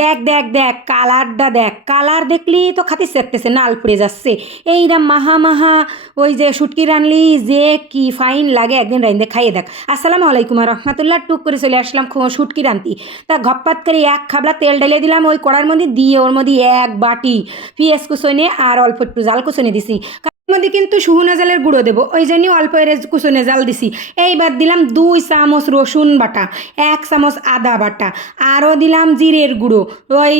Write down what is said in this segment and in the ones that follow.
দেখ দেখ দেখ, কালারটা দেখ। কালার দেখলি তো খাতি সেরতেছে, নাল পড়ে যাচ্ছে। এইরা মাহা মাহা, ওই যে শুটকি রানলি যে কি ফাইন লাগে, একদিন রাইন্দে খাইয়ে দেখ। আসসালামু আলাইকুম রহমতুল্লাহ টুক করে চলে আসলাম শুটকি রান্তি তা ঘপ্পাত করে এক খাবলা তেল ঢেলে দিলাম, ওই কড়ার মধ্যে দিয়ে ওর মধ্যে এক বাটি পেঁয়াজ কুচনে আর অল্প একটু জাল কুচনে দিছি। মধ্যে কিন্তু সুহুনা জালের গুঁড়ো দেবো। ওই জন্যই অল্প এর কুচনে জাল দিছি। এইবার দিলাম দুই চামচ রসুন বাটা, এক চামচ আদা বাটা, আরও দিলাম জিরের গুঁড়ো, ওই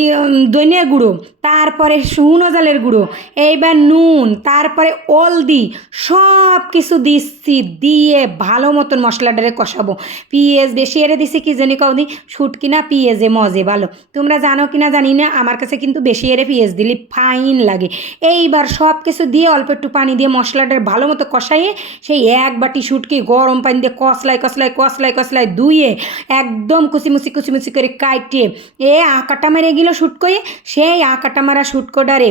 ধনিয়া গুঁড়ো, তারপরে শুকনো জালের গুঁড়ো, এইবার নুন, তারপরে অলদি সব কিছু দিচ্ছি, দিয়ে ভালো মতন মশলাটারে কষাবো। পিঁয়াজ বেশি এরে দিছি, কি জানি কৌদি শুটকি না, পিঁয়াজে মজে, ভালো। তোমরা জানো কি না জানি না, আমার কাছে কিন্তু বেশি এরে পিঁয়াজ দিলে ফাইন লাগে। এইবার সব কিছু দিয়ে অল্প একটু পানি দিয়ে মশলাটা ভালো মতো কষাইয়ে সেই এক বাটি শুটকি গরম পানি দিয়ে কষলাই কষলাই কষলাই কষলাই ধুয়ে একদম কুচিমুচি কুচিমুচি করে কাটে এ আঁকাটা মেরে গেল শুটকোয়ে, সেই আঁকাটা মারা শুটকোটারে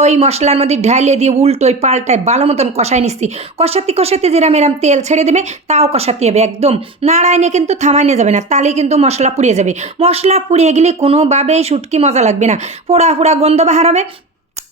ওই মশলার মধ্যে ঢালিয়ে দিয়ে উল্টোই পাল্টায় ভালো মতন কষাই নিচ্ছি। কষাতে কষাতে যেরাম এরাম তেল ছেড়ে দেবে, তাও কষাতে হবে একদম। নাড়ায় নিয়ে কিন্তু থামাই নিয়ে যাবে না তাহলে কিন্তু মশলা পুড়িয়ে যাবে। মশলা পুড়িয়ে গেলে কোনোভাবেই শুটকি মজা লাগবে না। পোড়া ফোড়া গন্ধ বাহার হবে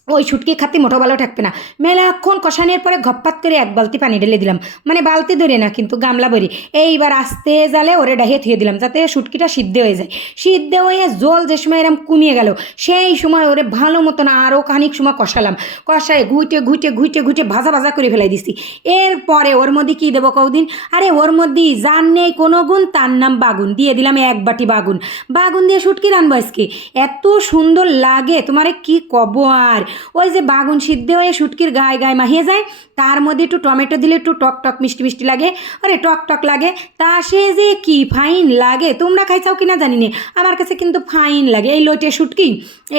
ওই শুটকি খাতে মোটো ভালো থাকবে না। মেলাক্ষণ কষানোর পরে ঘপ্পাত করে এক বালতি পানি ঢেলে দিলাম। মানে বালতি ধরে না, কিন্তু গামলা ভরি। এইবার আস্তে জালে ওরে ডাহিয়ে থুয়ে দিলাম, যাতে শুটকিটা সিদ্ধ হয়ে যায়। সিদ্ধ হয়ে জল যে সময় এরম কমিয়ে গেল, সেই সময় ওরে ভালো মতন আরও খানিক সময় কষালাম। কষায় ঘুইটে ঘুইটে ঘুইটে ঘুইটে ভাজা ভাজা করে ফেলাই দিছি। এরপরে ওর মধ্যে কী দেবো কৌদিন আরে ওর মধ্যে যার নেই কোনো গুণ, তার নাম বাগুন। দিয়ে দিলাম এক বাটি বাগুন। বাগুন দিয়ে শুটকি রানবো আজকে। এত সুন্দর লাগে, তোমারে কি কব আর? ওই যে বাগুন সিদ্ধ হয়ে শুটকির গায়ে গায়ে মাহিয়ে যায়, তার মধ্যে একটু টমেটো দিলে একটু টক টক মিষ্টি মিষ্টি লাগে, আরে টক টক লাগে, তা সে যে কি ফাইন লাগে, তোমরা খাইছাও কিনা জানি না, আমার কাছে কিন্তু ফাইন লাগে, এই লোটে শুটকি,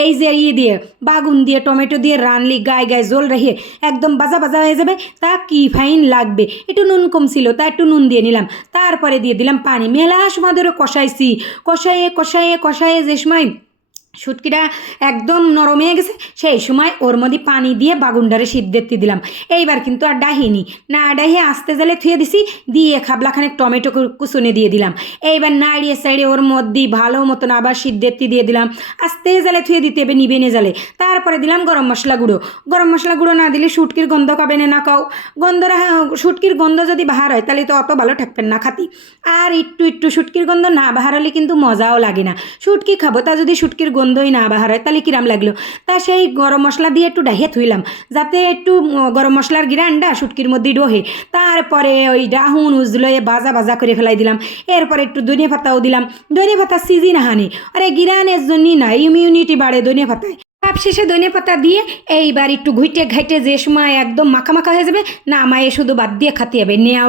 এই যে ইয়ে দিয়ে, বাগুন দিয়ে, টমেটো দিয়ে রানলি, গায়ে গায়ে জল রেখে একদম বাজা বাজা হয়ে যাবে, তা কি ফাইন লাগবে? একটু নুন কম ছিল, তা একটু নুন দিয়ে নিলাম, তারপরে দিয়ে দিলাম পানি, মেলা সময় ধরে কষাইছি কষাইয়ে কষাইয়ে কষাইয়ে যে সময় শুটকিটা একদম নরম হয়ে গেছে। সেই সময় ওর মধ্যে পানি দিয়ে বাগুনডারে সিদ্ধেতে দিলাম। এইবার কিন্তু আর ডাহিনি না ডাহিয়ে আস্তে জালে থুয়ে দিছি, দিয়ে খাবলাখানে টমেটো কু- কুচুনে দিয়ে দিলাম। এইবার নাড়িয়ে সাইড়ে ওর মধ্যে ভালো মতন আবার সিদ্ধেতে দিয়ে দিলাম। আস্তে জালে থুয়ে দিতে হবে নিবেনে জালে তারপরে দিলাম গরম মশলা গুঁড়ো। গরম মশলা গুঁড়ো না দিলে শুটকির গন্ধ খাবে না না কাও গন্ধরা শুটকির গন্ধ যদি বাহার হয়, তাহলে তো অত ভালো থাকবেন না খাতি। আর একটু একটু শুটকির গন্ধ না বাহার হলে কিন্তু মজাও লাগে না। শুটকি খাব, তা যদি শুটকির গন্ধই না বাহার হয় তাহলে কিরাম লাগল। তা সেই গরম মশলা দিয়ে একটু ডাহিয়ে থুইলাম, যাতে একটু গরম মশলার গিরান্ডা শুটকির মধ্যে ডোহে তারপরে ওই ডাহুন উজলো বাজা বাজা করে ফেলাই দিলাম। এরপরে একটু ধনিয়া পাতাও দিলাম। ধনিয়া পাতা সিজি না হানি। আরে গিরানের জন্যই না ইমিউনিটি বাড়ে ধনিয়া পাতায়। সব শেষে ধনে পাতা দিয়ে এইবার একটু ঘুইটে ঘাইটে যে সময় একদম মাখা মাখা হয়ে যাবে, না আমায় শুধু বাদ দিয়ে খাতে হবে, নেওয়া